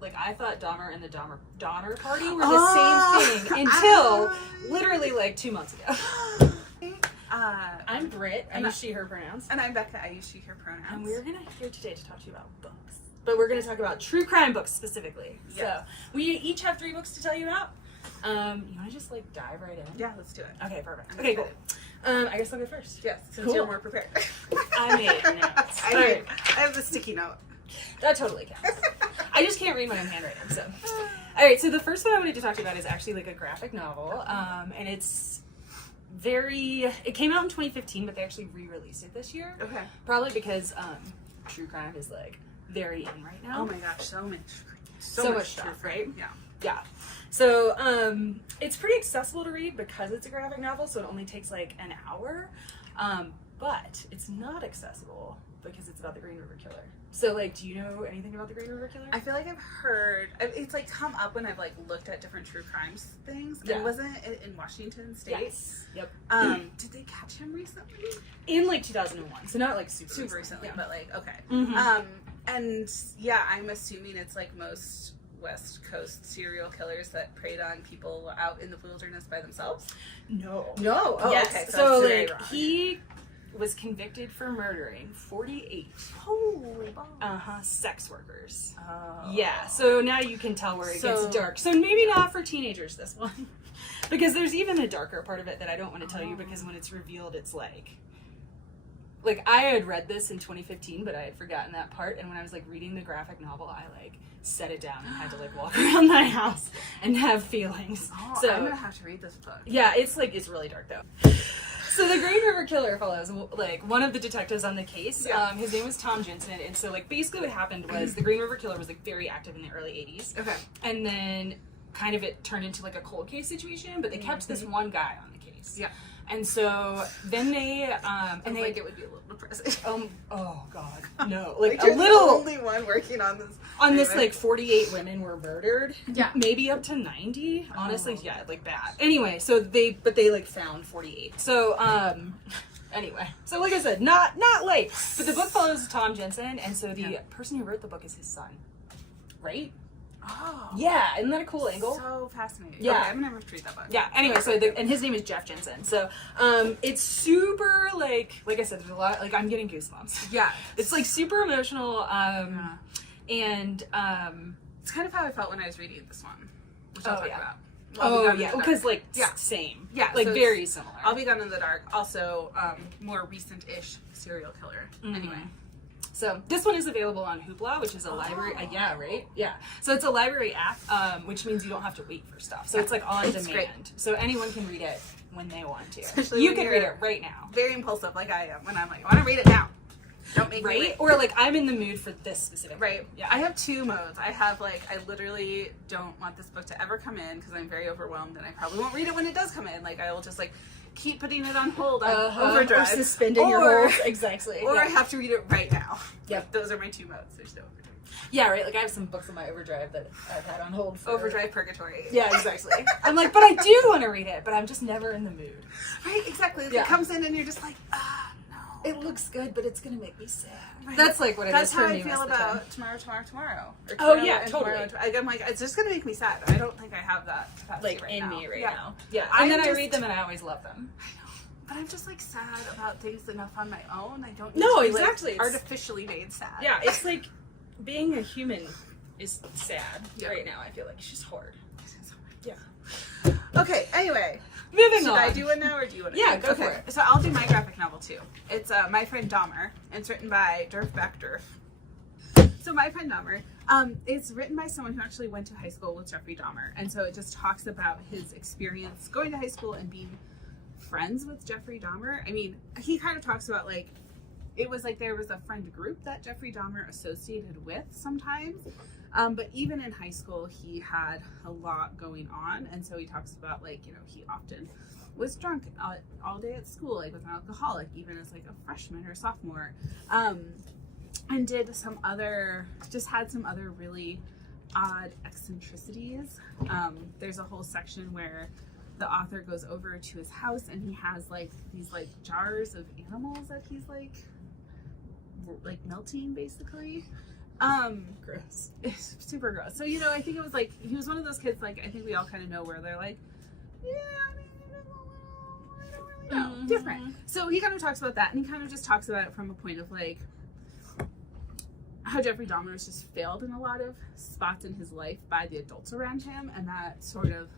like, I thought Dahmer and the Donner Party were the same thing until literally like 2 months ago. I'm Britt. I use she, her pronouns. And I'm Becca. I use she, her pronouns. And we're here today to talk to you about books. But we're going to talk about true crime books specifically. Yes. So we each have 3 books to tell you about. You want to just like dive right in? Yeah, let's do it. Okay, perfect. Okay, cool. I guess I'll go first. Yes, since you're more prepared. I made notes. I have the sticky note. That totally counts. I just can't read my own handwriting, so. Alright, so the first one I wanted to talk to you about is actually like a graphic novel. And it came out in 2015, but they actually re-released it this year. Okay. Probably because true crime is like very in right now. Oh my gosh, so much stuff, right? Yeah. Yeah. So, it's pretty accessible to read because it's a graphic novel, so it only takes like an hour. But it's not accessible because it's about the Green River Killer. So, like, do you know anything about the Green River Killer? I feel like I've heard, it's like come up when I've like looked at different true crimes things. Yeah. And wasn't it in Washington State? Yes. Yep. Did they catch him recently? In like 2001, so not like super recently, yeah. But like, okay. Mm-hmm. And yeah, I'm assuming it's like most West Coast serial killers that preyed on people out in the wilderness by themselves? No. Oh, yes. Okay. So like, he was convicted for murdering 48 holy balls. Sex workers. Oh. Yeah, so now you can tell where it gets dark. So maybe not for teenagers, this one. Because there's even a darker part of it that I don't want to tell you, because when it's revealed, it's like I had read this in 2015, but I had forgotten that part, and when I was like reading the graphic novel, I like set it down and had to like walk around my house and have feelings. Oh, so I'm gonna have to read this book. Yeah, it's really dark though. So the Green River Killer follows like one of the detectives on the case. Yeah. His name was Tom Jensen, and so like basically what happened was the Green River Killer was like very active in the early 80s. Okay. And then kind of it turned into like a cold case situation, but they kept this one guy on the case. Yeah. And so then they and like it would be a little depressing. Oh god, no, like you're a little the only one working on this. This like 48 women were murdered. Yeah, maybe up to 90. Honestly, yeah, like bad. Anyway, so they like found 48. So anyway, so like I said, not late, but the book follows Tom Jensen, and so the person who wrote the book is his son, right? Oh. Yeah, isn't that a cool angle? So fascinating. Yeah. Okay, I'm gonna read that book. Yeah, anyway, so and his name is Jeff Jensen. So it's super like I said, there's a lot, like I'm getting goosebumps. Yeah. It's like super emotional, and it's kind of how I felt when I was reading this one, which I'll talk about. Because same. Yeah, like so very similar. I'll Be Gone in the Dark, also more recent-ish serial killer. Mm-hmm. Anyway. So this one is available on Hoopla, which is a library. Yeah, right? Yeah. So it's a library app, which means you don't have to wait for stuff. So it's like on demand. Great. So anyone can read it when they want to. Especially you can read it right now. Very impulsive like I am when I'm like, I want to read it now. Don't make me wait. Or like I'm in the mood for this specific book. Yeah. I have 2 modes. I have like, I literally don't want this book to ever come in because I'm very overwhelmed and I probably won't read it when it does come in. Like I will just like keep putting it on hold on overdrive. Or suspending your hold. Exactly. Or I have to read it right now. Yep. Those are my 2 modes. There's no overdrive. Yeah, right. Like I have some books on my overdrive that I've had on hold for overdrive purgatory. Yeah, exactly. I'm like, but I do want to read it, but I'm just never in the mood. Right, exactly. It comes in and you're just like, no. It looks good, but it's gonna make me sad. Right. That's like what it is for me. That's how I feel about tomorrow. Oh yeah, totally. I'm like, it's just gonna make me sad. I don't think I have that capacity like in me right now. Yeah, and then I read them and I always love them. I know. But I'm just like sad about things enough on my own. I don't need to be, like, artificially made sad. Yeah, it's like being a human is sad right now. I feel like it's just hard. Yeah. Okay. Anyway, moving on. Should I do it now, or do you want to? Yeah, go for it. So I'll do my graphic novel too. It's My Friend Dahmer, and it's written by Derf Backderf. So My Friend Dahmer, it's written by someone who actually went to high school with Jeffrey Dahmer, and so it just talks about his experience going to high school and being friends with Jeffrey Dahmer. I mean, he kind of talks about like it was like there was a friend group that Jeffrey Dahmer associated with sometimes, but even in high school he had a lot going on, and so he talks about like, you know, he often was drunk all day at school, like was an alcoholic even as like a freshman or sophomore, and did some other, just had some other really odd eccentricities. There's a whole section where the author goes over to his house and he has like these like jars of animals that he's like melting basically. Gross. It's super gross. So, you know, I think it was like, he was one of those kids, like, I think we all kind of know where they're like, yeah, I mean, I don't really know. Mm-hmm. Different. So he kind of talks about that, and he kind of just talks about it from a point of, like, how Jeffrey Dahmer has just failed in a lot of spots in his life by the adults around him, and that sort of,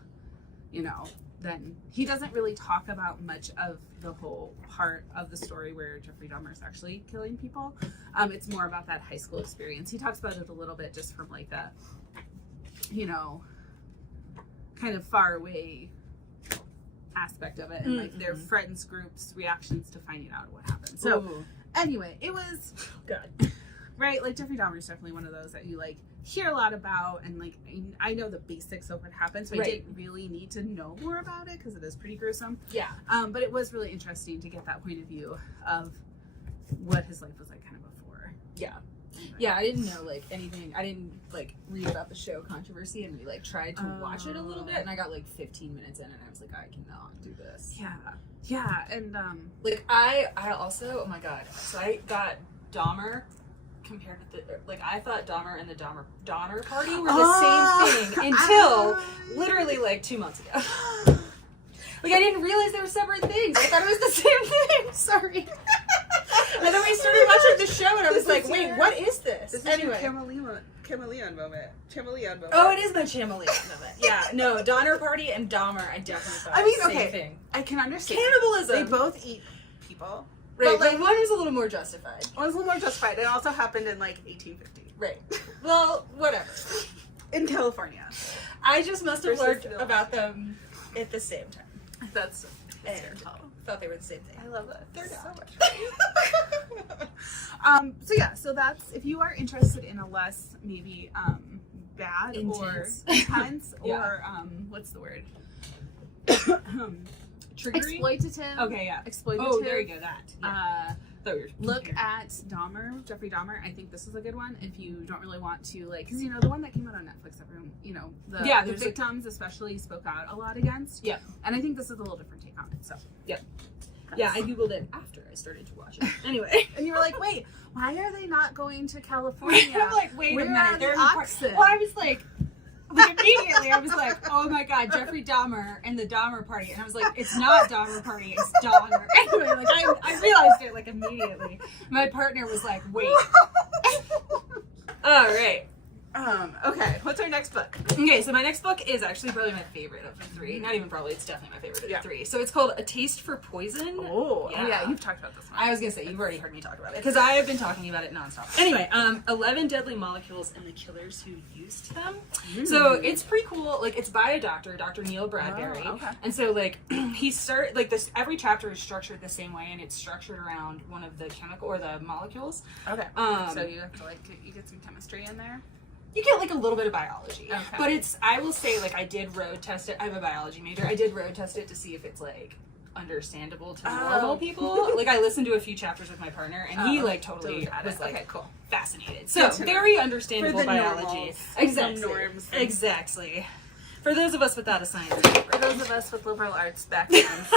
you know, then he doesn't really talk about much of the whole part of the story where Jeffrey Dahmer is actually killing people. It's more about that high school experience. He talks about it a little bit just from like a, you know, kind of far away aspect of it, and like their friends groups' reactions to finding out what happened. So anyway, it was good. Right, like Jeffrey Dahmer is definitely one of those that you like hear a lot about, and like I know the basics of what happened, so I didn't really need to know more about it because it is pretty gruesome. Yeah. But it was really interesting to get that point of view of what his life was like kind of before. Yeah. Yeah, I didn't know like anything. I didn't like read about the show Controversy, and we like tried to watch it a little bit, and I got like 15 minutes in, and I was like, I cannot do this. Yeah. Yeah, and like I also, oh my god, so I got Dahmer compared with the, like, I thought Dahmer and the Donner Party were the same thing until literally like 2 months ago. Like, I didn't realize they were separate things. I thought it was the same thing. Sorry. And then we started watching the show, and I was like, wait, what is this? This is your chameleon moment. Oh, it is my chameleon moment. Yeah, no, Donner Party and Dahmer, I definitely thought was the same thing. I can understand. Cannibalism. They both eat people. Right, but like, one was a little more justified. One was a little more justified. It also happened in like 1850. Right. Well, whatever. In California. I just must have learned about them at the same time. That's hysterical. Thought they were the same thing. I love that. They're so not. much. So yeah, so that's, if you are interested in a less maybe bad intense. or intense Yeah. or what's the word? Triggering? Exploitative. Okay, yeah. Exploitative. Oh, there you go. That. Yeah. Look at Dahmer, Jeffrey Dahmer. I think this is a good one if you don't really want to, like, because you know the one that came out on Netflix, everyone, you know, the victims especially spoke out a lot against. Yeah. And I think this is a little different take on it. So. Yep. Yeah, I googled it after I started to watch it. Anyway. And you were like, wait, why are they not going to California? I'm like, wait Where a minute. are They're the oxen? Well, I was like immediately I was like, oh my god, Jeffrey Dahmer and the Dahmer Party, and I was like, it's not Dahmer Party, it's Donner. Anyway, like I realized it like immediately. My partner was like, wait. All right. Okay, what's our next book? Okay, so my next book is actually probably my favorite of the three. Not even probably, it's definitely my favorite of the three. So it's called A Taste for Poison. Oh, yeah, you've talked about this one. I was gonna say, you've already heard me talk about it, because I have been talking about it nonstop. Anyway, 11 Deadly Molecules and the Killers Who Used Them. So it's pretty cool. Like, it's by a doctor, Dr. Neil Bradbury. Oh, okay. And so, like, every chapter is structured the same way, and it's structured around one of the chemical, or the molecules. Okay. So you have to, like, you get some chemistry in there? You get like a little bit of biology, okay. But I will say, like, I did road test it. I'm a biology major. I did road test it to see if it's like understandable to normal people. Like, I listened to a few chapters with my partner, and he like totally was like fascinated. So very understandable biology. Normals, exactly. Norms. Exactly. For those of us without a science background. For those of us with liberal arts backgrounds.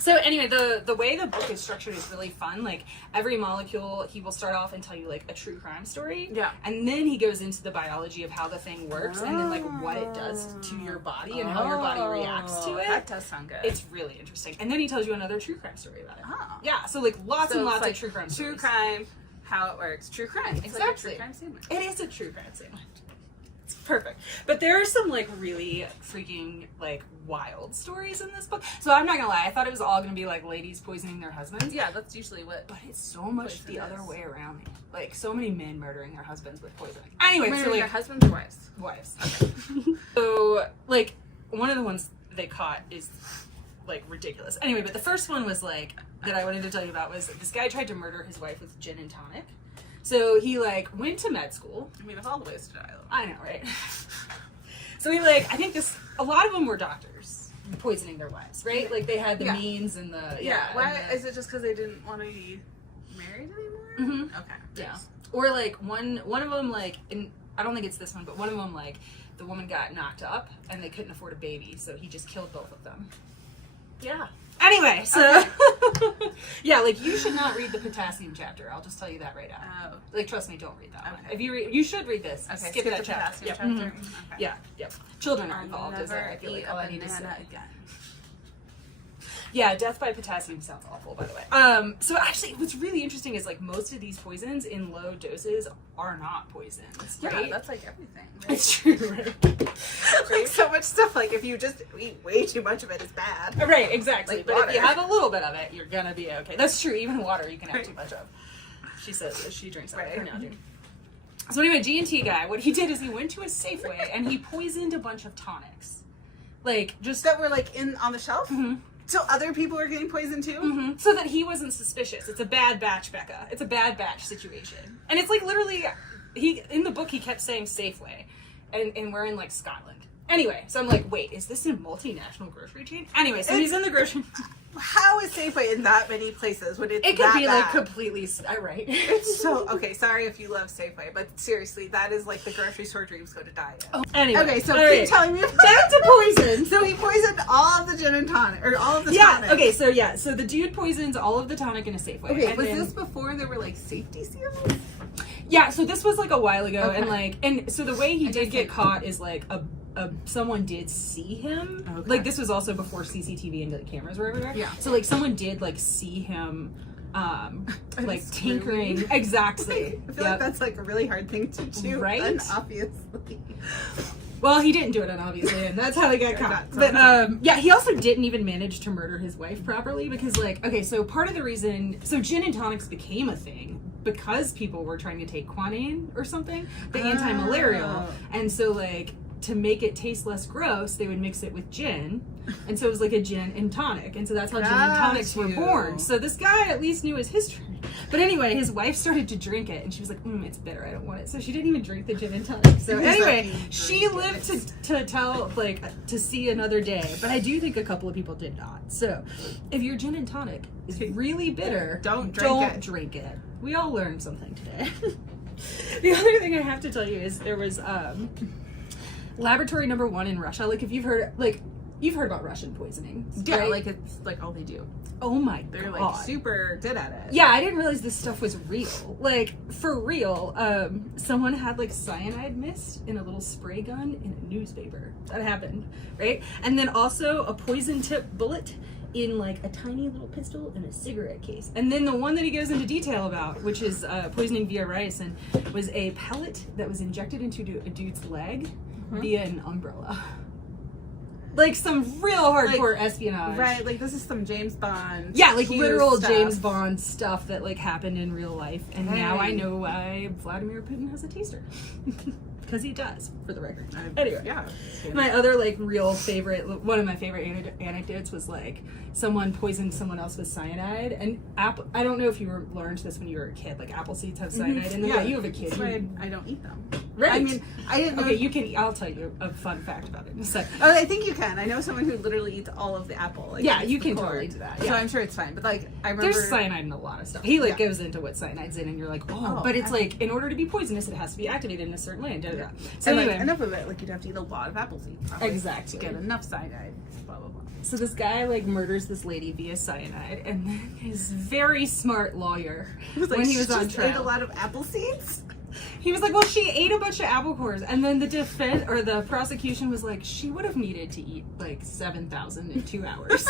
So anyway, the way the book is structured is really fun. Like, every molecule, he will start off and tell you like a true crime story. Yeah. And then he goes into the biology of how the thing works, and then like what it does to your body and how your body reacts to it. That does sound good. It's really interesting. And then he tells you another true crime story about it. Oh. Yeah, so like lots and lots of true crime stories. True crime, how it works. True crime. It's exactly. Like a true crime sandwich. It is a true crime sandwich. It's perfect. But there are some like really freaking like wild stories in this book. So I'm not gonna lie, I thought it was all gonna be like ladies poisoning their husbands. Yeah, that's usually what. But it's so much the other way around. Like, so many men murdering their husbands with poisoning. Anyway, so like their husbands or wives? Wives. Okay. So like one of the ones they caught is like ridiculous. Anyway, but the first one was like that I wanted to tell you about was this guy tried to murder his wife with gin and tonic. So he like went to med school. I mean, of all the ways to die. I know, right? So he like, I think a lot of them were doctors poisoning their wives, right? Like they had the means and the Why is it just because they didn't want to be married anymore? Mm-hmm. Okay. Yeah. Or like one of them like, and I don't think it's this one, but one of them like the woman got knocked up and they couldn't afford a baby, so he just killed both of them. Yeah. Anyway, so okay. yeah, like you should not read the potassium chapter. I'll just tell you that right now. Oh. Like, trust me, don't read that one. Okay. If you read, you should read this. Okay, skip that the chapter. potassium Yep. chapter. Mhm. Okay. Yeah, yep. Children are I'll involved. Is never I feel like eat all a I need to say. banana again. Yeah, death by potassium sounds awful, by the way. So actually, what's really interesting is like most of these poisons in low doses are not poisons, right? Yeah, that's like everything. Right? It's true, right? Like so much stuff. Like if you just eat way too much of it, is bad. Right, exactly. Like but water. if you have a little bit of it, you're gonna be okay. That's true. Even water, you can have too much of. She says that she drinks that. Right. No, dude. So anyway, G&T guy, what he did is he went to a Safeway and he poisoned a bunch of tonics, like just That were like on the shelf. Mhm. So other people are getting poisoned too. Mhm. So that he wasn't suspicious. It's a bad batch, Becca. It's a bad batch situation, and it's like literally, he in the book he kept saying Safeway, and we're in like Scotland. Anyway, so I'm like, wait, is this a multinational grocery chain? Anyway, so he's in the grocery. How is Safeway in that many places when it's It could that be bad? like completely right. It's so okay. Sorry if you love Safeway, but seriously, that is like the grocery store dreams go to die in. Oh, anyway, Okay, so all keep right. telling me. Back to poison. So he poisoned all of the gin and tonic, or all of the Yeah. tonic. Okay. So the dude poisons all of the tonic in a Safeway. Okay, and was then- this before there were like safety seals? Yeah. So this was like a while ago, Okay. and so the way he I did guess get caught is like someone did see him. Okay. Like this was also before CCTV and the cameras were everywhere. Yeah. So like someone did like see him, like Screwing. tinkering. Exactly. I feel like that's like a really hard thing to do. Right? Obviously. Well, he didn't do it, obviously, and that's how he got caught. But yeah, he also didn't even manage to murder his wife properly because, like, okay, so part of the reason, so gin and tonics became a thing because people were trying to take quinine or something, the anti-malarial, and so like to make it taste less gross, they would mix it with gin, and so it was like a gin and tonic, and so that's how gin and tonics were born. So this guy at least knew his history. But anyway, his wife started to drink it, and she was like, it's bitter, I don't want it. So she didn't even drink the gin and tonic. So anyway, she lived to tell, like, to see another day. But I do think a couple of people did not. So if your gin and tonic is really bitter, Don't drink it. We all learned something today. The other thing I have to tell you is there was laboratory number 1 in Russia. Like, if you've heard about Russian poisoning. Yeah, right? like it's like all they do. Oh my They're god. like super good at it. Yeah, I didn't realize this stuff was real. Like, for real, someone had like cyanide mist in a little spray gun in a newspaper. That happened, right? And then also a poison tip bullet in like a tiny little pistol in a cigarette case. And then the one that he goes into detail about, which is poisoning via ricin, was a pellet that was injected into a dude's leg via an umbrella. Like some real hardcore espionage. Right, like this is some James Bond. Yeah, like Q literal stuff. James Bond stuff that like happened in real life. And now I know why Vladimir Putin has a taster. Because he does, for the record. Anyway. Yeah. My other like real favorite, one of my favorite anecdotes was like someone poisoned someone else with cyanide. And I don't know if you learned this when you were a kid, like apple seeds have cyanide in them. Yeah, but you have a kid. That's why I don't eat them. Right. I mean, I didn't know. Okay, I'll tell you a fun fact about it in a second. Oh, I think you can. I know someone who literally eats all of the apple. Like, Yeah, eats you the can core. totally do that. So Yeah. I'm sure it's fine. But like, I remember There's cyanide in a lot of stuff. He like Yeah. goes into what cyanide's in, and you're like, Oh, but it's like in order to be poisonous, it has to be activated in a certain way. And da, da, da. So and anyway, like, enough of it. Like you'd have to eat a lot of apple seeds probably Exactly. to get enough cyanide. Blah blah blah. so this guy like murders this lady via cyanide, and then his very smart lawyer, when he was on just ate a trial, lot of apple seeds. he was like, well, she ate a bunch of apple cores, and then the prosecution was like, she would have needed to eat like 7,000 in 2 hours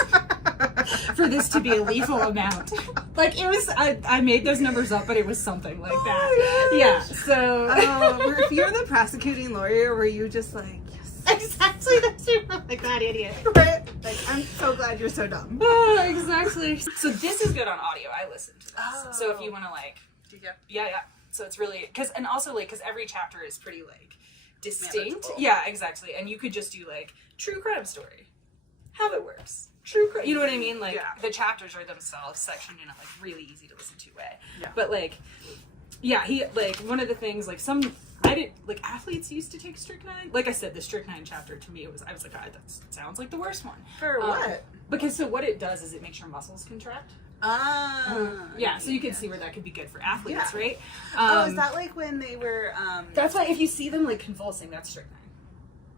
for this to be a lethal amount. Like it was, I made those numbers up, but it was something like that. Yeah. So If you're the prosecuting lawyer, were you just like, yes, exactly, that's like that idiot. right? Like, I'm so glad you're so dumb. Exactly. So this is good on audio. I listened to this. Oh. So if you want to like, yeah. So it's really because every chapter is pretty like distinct. Manageable. Yeah, exactly. And you could just do like true crime story, how it works. True crime. You know what I mean? Like the chapters are themselves sectioned in a like really easy to listen to way. Yeah. But like, he like one of the things like athletes used to take strychnine. Like I said, the strychnine chapter to me I was like, that sounds like the worst one. For what? Because so what it does is it makes your muscles contract. Yeah, so you can see where that could be good for athletes, right? Is that like when they were That's why if you see them like convulsing, that's strychnine.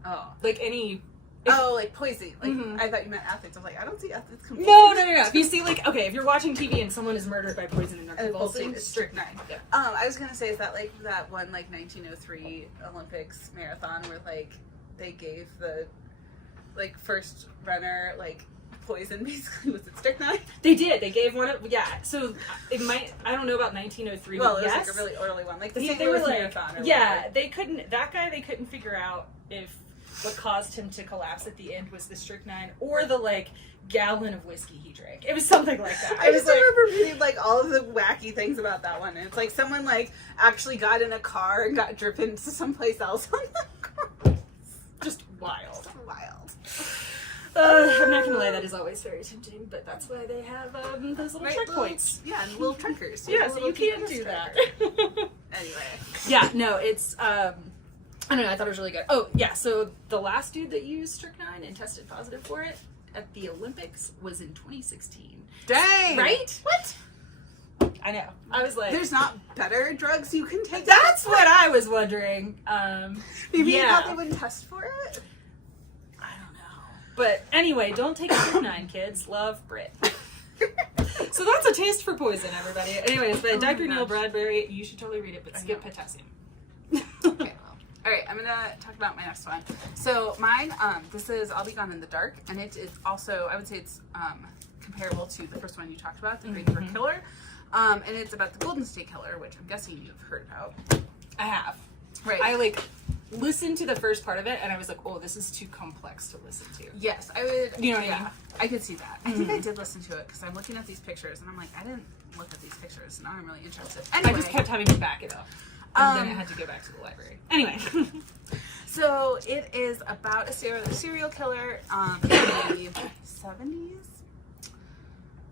Oh. Like any like poison. Like, I thought you meant athletes. I was like, I don't see athletes completely. No. If you see, like, okay, if you're watching TV and someone is murdered by poison and they're convulsing, strychnine. Yeah. I was gonna say, is that like that one, like, 1903 Olympics marathon where, like, they gave the, like, first runner, like, poison, basically? Was it strychnine? They did. They gave one of, so it might, I don't know about 1903, well, but it was yes. like a really early one, like the St. They were Louis like, marathon or yeah, whatever. They couldn't figure out if what caused him to collapse at the end was the strychnine or the, like, gallon of whiskey he drank. It was something like that. I just remember reading, like, all of the wacky things about that one. And it's like someone, like, actually got in a car and got driven to someplace else on the car. Just wild. Wild. I'm not gonna lie, that is always very tempting, but that's why they have those little checkpoints. Yeah, and little truckers. Yeah, so you can't do that. Anyway. Yeah, no, it's, I don't know, I thought it was really good. Oh, yeah, so the last dude that used strychnine and tested positive for it at the Olympics was in 2016. Dang! Right? What? I know. I was like... There's not better drugs you can take? That's what I was wondering. Maybe you thought they wouldn't test for it? I don't know. But anyway, don't take strychnine, kids. Love Brit. So that's A Taste for Poison, everybody. Anyways, by Dr. Neil Bradbury. You should totally read it, but skip potassium. Okay. All right, I'm gonna talk about my next one. So mine, this is I'll Be Gone in the Dark, and it is also, I would say it's comparable to the first one you talked about, the Green River Killer, and it's about the Golden State Killer, which I'm guessing you've heard about. I have. Right. I, like, listened to the first part of it, and I was like, oh, this is too complex to listen to. Yes, I would. You know what I mean? I could see that. I think I did listen to it, because I'm looking at these pictures, and I'm like, I didn't look at these pictures, now I'm really interested. Anyway. I just kept having to back it up. And then I had to go back to the library. Anyway. So it is about a serial killer in the 70s,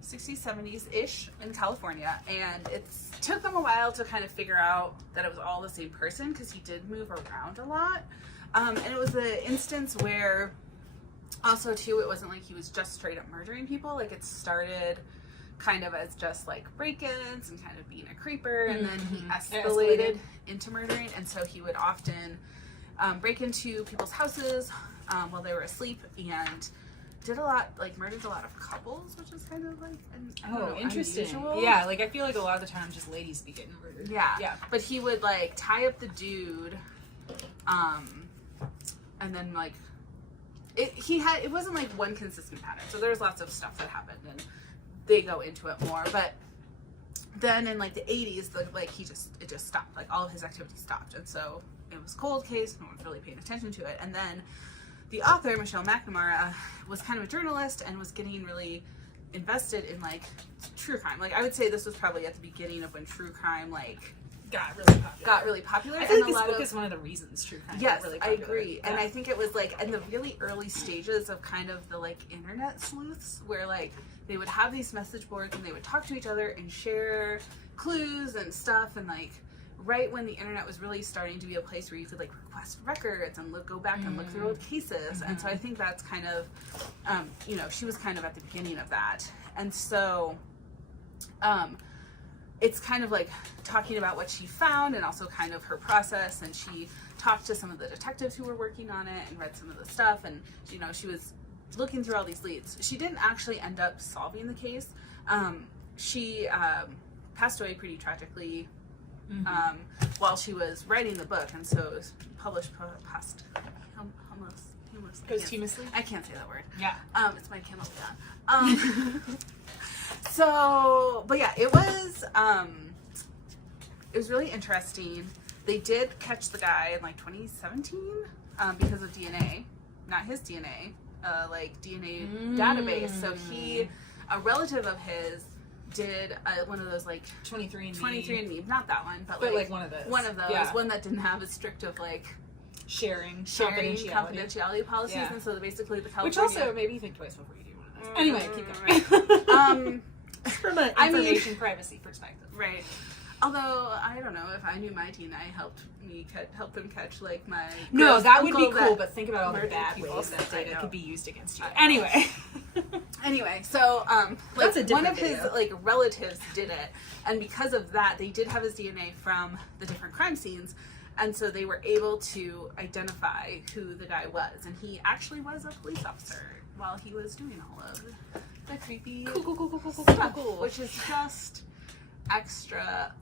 60s, 70s-ish in California. And it took them a while to kind of figure out that it was all the same person because he did move around a lot. And it was an instance where also, too, it wasn't like he was just straight up murdering people. Like, it started kind of as just like break-ins and kind of being a creeper, and then he escalated into murdering. And so he would often break into people's houses while they were asleep, and did a lot, like, murdered a lot of couples, which is kind of like interesting. Unusual. Yeah, like, I feel like a lot of the time just ladies be getting murdered. Yeah. But he would, like, tie up the dude, and then, like, it wasn't like one consistent pattern, so there was lots of stuff that happened, and they go into it more. But then in, like, the 80s, it just stopped. Like, all of his activity stopped, and so it was a cold case. No one's really paying attention to it. And then the author, Michelle McNamara, was kind of a journalist and was getting really invested in, like, true crime. Like, I would say this was probably at the beginning of when true crime, like, got really popular. I feel like this book is one of the reasons true crime got really popular. I agree. Yeah. And I think it was, like, in the really early stages of kind of the, like, internet sleuths, where, like, they would have these message boards and they would talk to each other and share clues and stuff, and, like, right when the internet was really starting to be a place where you could, like, request records and go back and look through old cases. And so I think that's kind of, she was kind of at the beginning of that. And so it's kind of like talking about what she found and also kind of her process. And she talked to some of the detectives who were working on it and read some of the stuff. And, she was looking through all these leads. She didn't actually end up solving the case. She passed away pretty tragically while she was writing the book, and so it was published posthumously. I can't say that word. Yeah. It's my Kindle down. So, but yeah, it was really interesting. They did catch the guy in, like, 2017 because of DNA, not his DNA, like DNA database. So a relative of his did one of those, like, 23andMe, not that one, but like one of those, one that didn't have as strict of, like, sharing confidentiality policies. And so basically the California, which also made me think twice before you do one of those. Anyway, keep going. From an information privacy perspective, right? Although I don't know, if I knew my teen, I help them catch, like, my that would be cool. But think about all the bad ways that data could be used against you. Anyway, so that's one of his like relatives did it, and because of that, they did have his DNA from the different crime scenes, And so they were able to identify who the guy was. And he actually was a police officer while he was doing all of the creepy stuff, which is just extra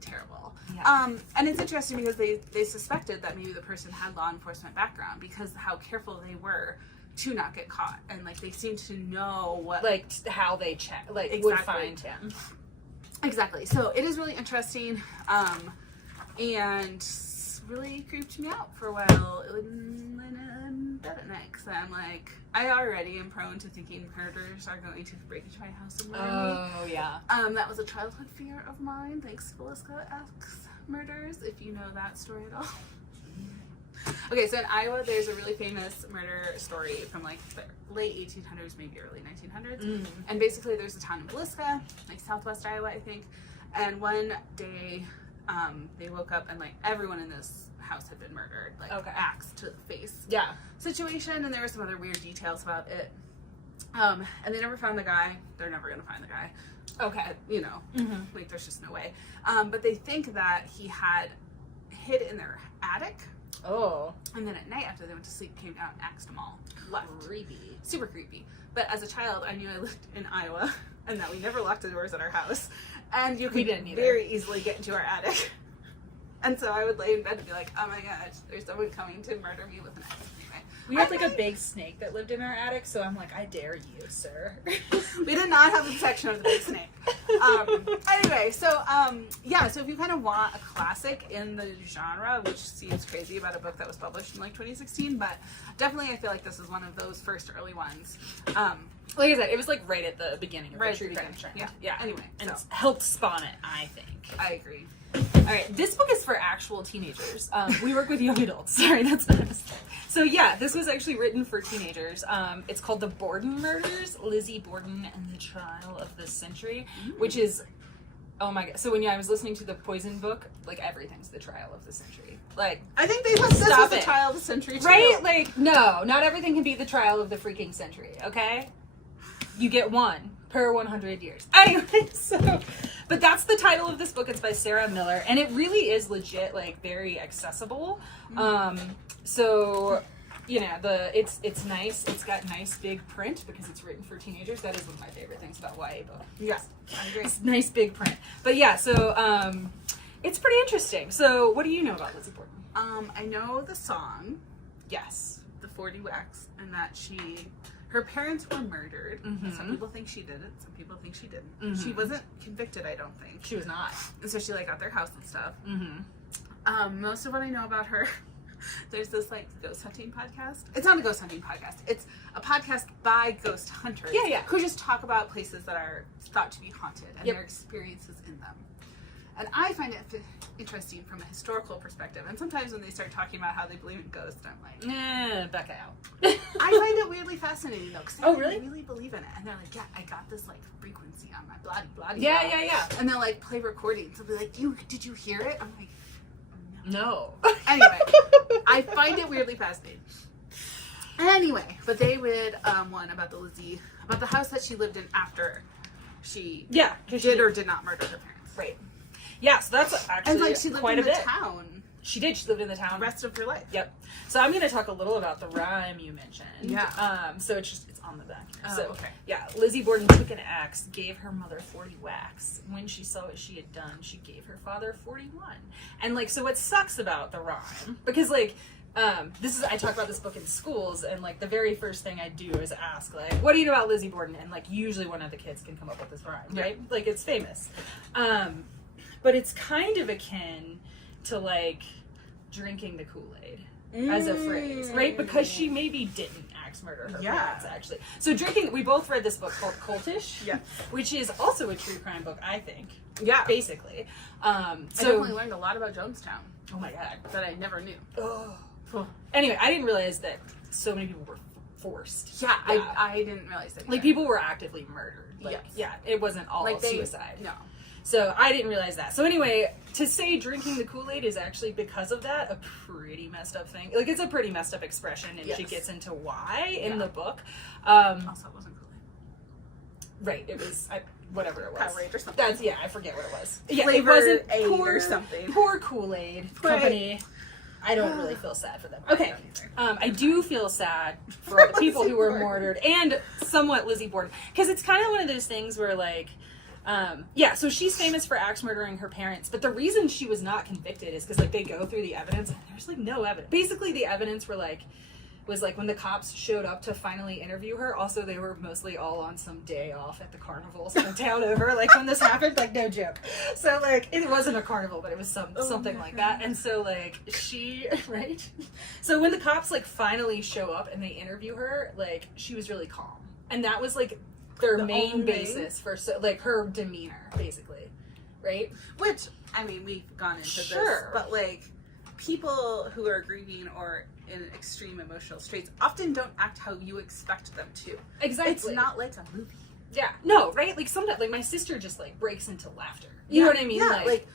terrible. Yeah. And it's interesting because they suspected that maybe the person had law enforcement background because how careful they were to not get caught, and like they seemed to know what, like how they check, like exactly. would find him. Exactly. So it is really interesting, and really creeped me out for a while in bed at night. So I'm like, I already am prone to thinking murderers are going to break into my house and murder me. Oh yeah. That was a childhood fear of mine. Thanks, Villisca X Murders, if you know that story at all. Okay, so in Iowa, there's a really famous murder story from like the late 1800s, maybe early 1900s. Mm. And basically, there's a town in Villisca, like southwest Iowa, I think. And one day, they woke up and like everyone in this house had been murdered, like axe to the face. Yeah. Situation, and there were some other weird details about it. And they never found the guy. They're never gonna find the guy. Okay. You know, like there's just no way. But they think that he had hid in their attic. Oh. And then at night after they went to sleep, came down and axed them all. Left. Creepy. Super creepy. But as a child, I knew I lived in Iowa and that we never locked the doors at our house. And you could very easily get into our attic. And so I would lay in bed and be like, oh my gosh, there's someone coming to murder me with an axe. Anyway, we had like a big snake that lived in our attic, so I'm like, I dare you, sir. We did not have the protection of the big snake. Anyway, so yeah, so if you kind of want a classic in the genre, which seems crazy about a book that was published in like 2016, but definitely I feel like this is one of those first early ones. Like I said, it was like right at the beginning of right the true crime trend. Yeah. Anyway, and it's helped spawn it, I think. I agree. All right, this book is for actual teenagers. We work with young adults. Sorry, that's not a mistake. So yeah, this was actually written for teenagers. It's called The Borden Murders, Lizzie Borden and the Trial of the Century, which is, oh my god. So when I was listening to the Poison book, like everything's the trial of the century. Like, I think they must this was the trial of the century too. Right? Like, no, not everything can be the trial of the freaking century, okay? You get one per 100 years. Anyway, so, but that's the title of this book. It's by Sarah Miller, and it really is legit, like, very accessible. So, you know, it's nice. It's got nice big print because it's written for teenagers. That is one of my favorite things about YA books. Yeah, I agree. It's nice big print. But yeah, so it's pretty interesting. So, what do you know about Lizzie Borden? I know the song. Yes. The 40 Wax, and that her parents were murdered. Some people think she did it. Some people think she didn't. She wasn't convicted, I don't think. She was not. And so she like got their house and stuff. Most of what I know about her, there's this like ghost hunting podcast. It's not a ghost hunting podcast. It's a podcast by ghost hunters. Yeah. Who just talk about places that are thought to be haunted and their experiences in them. And I find it interesting from a historical perspective. And sometimes when they start talking about how they believe in ghosts, I'm like, Becca out. I find it weirdly fascinating though, because they really believe in it. And they're like, yeah, I got this like frequency on my bloody. Yeah. And they'll like play recordings. They'll be like, did you hear it? I'm like, no. Anyway, I find it weirdly fascinating. Anyway, but they read one about about the house that she lived in after she did or did not murder her parents. Right. Yeah, so that's actually and like she lived quite in a the bit. town. She did. She lived in the town The rest of her life. Yep. So I'm going to talk a little about the rhyme you mentioned. Yeah. So it's on the back. Oh, so, okay. Yeah, Lizzie Borden took an axe, gave her mother 40 whacks. When she saw what she had done, she gave her father 41. And like, so what sucks about the rhyme, because like, I talk about this book in schools, and like the very first thing I do is ask like, what do you know about Lizzie Borden? And like usually one of the kids can come up with this rhyme, right? Like it's famous. But it's kind of akin to like drinking the Kool-Aid as a phrase, right? Because she maybe didn't axe murder her parents, actually. So we both read this book called Cultish, which is also a true crime book, I think. Yeah. Basically. I definitely learned a lot about Jonestown. Oh my god. That I never knew. Oh. Anyway, I didn't realize that so many people were forced. Yeah. I didn't realize that either. Like people were actively murdered. Like, yeah, it wasn't all like suicide. No. So I didn't realize that. So anyway, to say drinking the Kool-Aid is actually because of that a pretty messed up thing. Like it's a pretty messed up expression, and she gets into why in the book. Also, it wasn't Kool-Aid. Right. It was whatever it was. Powerade or something. I forget what it was. Yeah, Flavor it wasn't Aid poor or something. Poor Kool-Aid company. I don't really feel sad for them. Okay, I do feel sad for all the people who were murdered, and somewhat Lizzie Borden, because it's kind of one of those things where, like, so she's famous for axe murdering her parents, but the reason she was not convicted is because, like, they go through the evidence, and there's, like, no evidence. Basically, the evidence was when the cops showed up to finally interview her, also they were mostly all on some day off at the carnivals in the town over, like, when this happened, like, no joke. So, like, it wasn't a carnival, but it was something like that, and so, like, right? So when the cops, like, finally show up and they interview her, like, she was really calm. And that was, like, their main basis for, like, her demeanor, basically, right? Which, I mean, we've gone into this, but, like, people who are grieving or in extreme emotional straits often don't act how you expect them to. Exactly. It's not like a movie. Yeah. No, right? Like, sometimes, like, my sister just, like, breaks into laughter. You know what I mean? Yeah, like,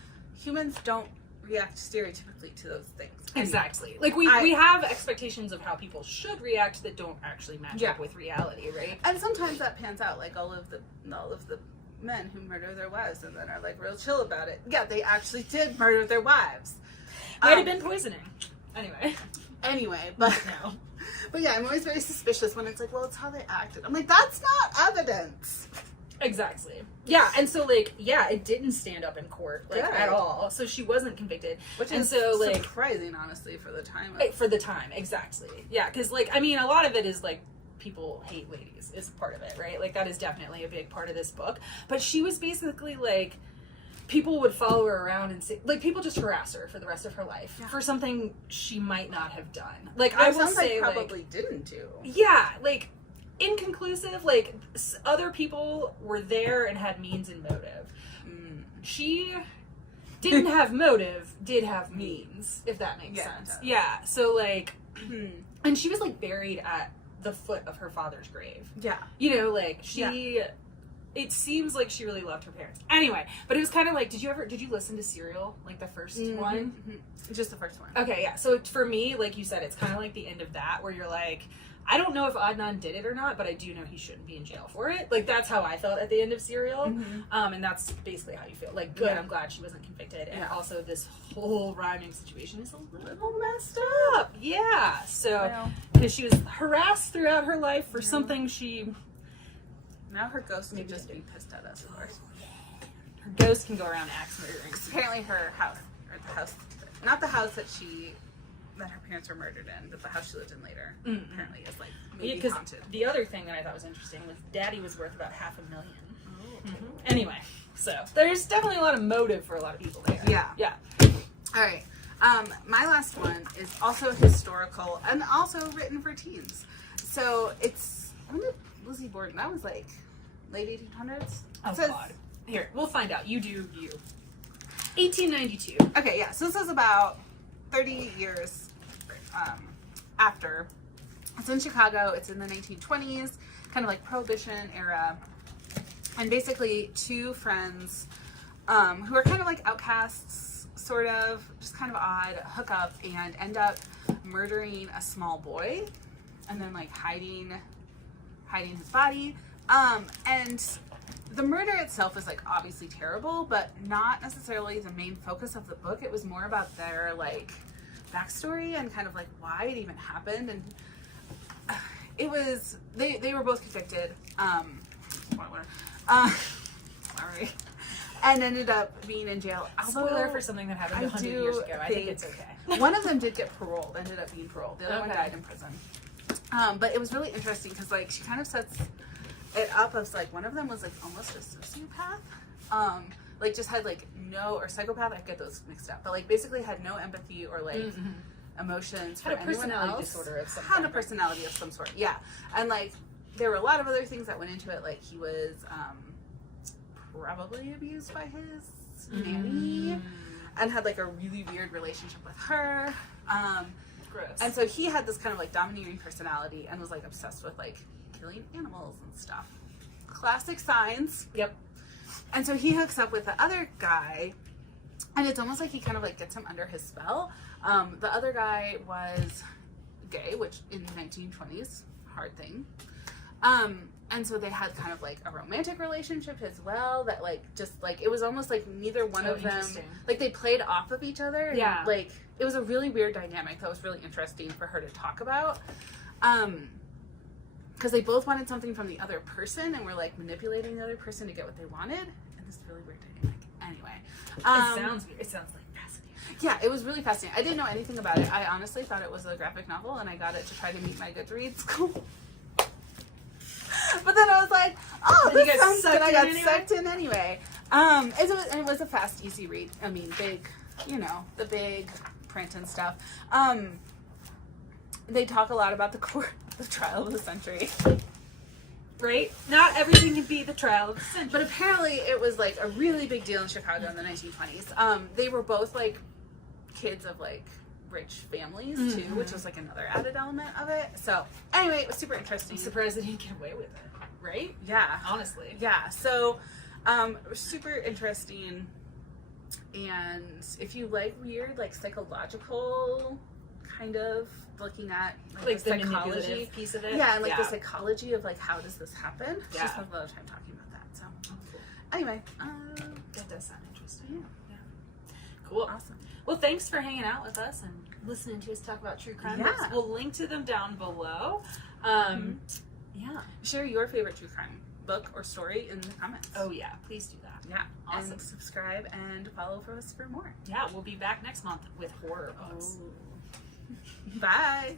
humans don't react stereotypically to those things. Exactly. Like, we have expectations of how people should react that don't actually match up with reality, right? And sometimes that pans out, like, all of the men who murder their wives and then are, like, real chill about it. Yeah, they actually did murder their wives. Might have been poisoning. Anyway, but yeah, I'm always very suspicious when it's like, well, it's how they acted. I'm like, that's not evidence. Exactly. Yeah, and so, like, it didn't stand up in court, like, at all. So she wasn't convicted. Which is surprising, honestly, for the time. For the time, exactly. Yeah, because, like, I mean, a lot of it is, like, people hate ladies is part of it, right? Like, that is definitely a big part of this book. But she was basically, like, people would follow her around and say, like, people just harass her for the rest of her life for something she might not have done. Like, I will say, like, probably didn't do. Yeah, like, inconclusive. Like, other people were there and had means and motive. She didn't have motive, did have means, if that makes sense. Yeah, so, like, and she was, like, buried at the foot of her father's grave. Yeah. You know, like, it seems like she really loved her parents. Anyway, but it was kind of like, did you listen to Serial? Like, the first one? Mm-hmm. Just the first one. Okay, yeah. So for me, like you said, it's kind of like the end of that, where you're like, I don't know if Adnan did it or not, but I do know he shouldn't be in jail for it. Like, that's how I felt at the end of Serial. And that's basically how you feel. Like, good, I'm glad she wasn't convicted. And also, this whole rhyming situation is a little messed up. Yeah. So, because she was harassed throughout her life for something she... Now her ghost could just be pissed at us, of course. Her ghost can go around axe murdering. Apparently her house, or the house, not the house that her parents were murdered in, but the house she lived in later, apparently is, like, maybe haunted. The other thing that I thought was interesting was Daddy was worth about $500,000. Anyway, so there's definitely a lot of motive for a lot of people there. Yeah. All right. My last one is also historical and also written for teens. So it's, when did Lizzie Borden, that was like late 1800s? Oh, God. Here, we'll find out. You do you. 1892. Okay, yeah. So this is about 30 years after. It's in Chicago. It's in the 1920s, kind of like Prohibition era. And basically two friends who are kind of like outcasts, sort of, just kind of odd, hook up and end up murdering a small boy and then, like, hiding his body. And the murder itself is, like, obviously terrible, but not necessarily the main focus of the book. It was more about their, like, backstory and kind of, like, why it even happened. And it was, they were both convicted. Sorry. And ended up being in jail. Spoiler for something that happened 100 years ago. I think it's okay. One of them did get paroled, ended up being paroled. The other one died in prison. But it was really interesting because, like, she kind of sets it up as, like, one of them was, like, almost a sociopath. Like, just had, like, no, or psychopath, I get those mixed up, but, like, basically had no empathy or, like, emotions for anyone else. Disorder of some Had a personality of some sort, yeah. And, like, there were a lot of other things that went into it, like, he was probably abused by his nanny and had, like, a really weird relationship with her. Gross. And so he had this kind of, like, domineering personality and was, like, obsessed with, like, killing animals and stuff. Classic signs. Yep. And so he hooks up with the other guy, and it's almost like he kind of, like, gets him under his spell. The other guy was gay, which in the 1920s, hard thing. And so they had kind of, like, a romantic relationship as well that, like, just, like, it was almost like neither one of them, like, they played off of each other. And, like, it was a really weird dynamic that was really interesting for her to talk about. Because they both wanted something from the other person and were like manipulating the other person to get what they wanted. And this really weird dynamic. Anyway. It sounds like fascinating. Yeah, it was really fascinating. I didn't know anything about it. I honestly thought it was a graphic novel, and I got it to try to meet my Goodreads goal. But then I was like, oh, this sounds good. I got sucked in anyway. It was a fast, easy read. I mean, big, the big print and stuff. They talk a lot about the trial of the century. Right? Not everything can be the trial of the century. But apparently it was like a really big deal in Chicago in the 1920s. They were both like kids of like rich families too, which was like another added element of it. So anyway, it was super interesting. I'm surprised they didn't get away with it. Right? Yeah. Honestly. Yeah. So it was super interesting. And if you like weird, like psychological kind of looking at like the psychology piece of it. Yeah, and like the psychology of like how does this happen? Yeah. She spent a lot of time talking about that. So anyway, that does sound interesting. Yeah. Cool. Awesome. Well, thanks for hanging out with us and listening to us talk about true crime books. We'll link to them down below. Yeah. Share your favorite true crime book or story in the comments. Oh yeah, please do that. Yeah. Awesome. And subscribe and follow for us for more. Yeah, we'll be back next month with horror books. Bye.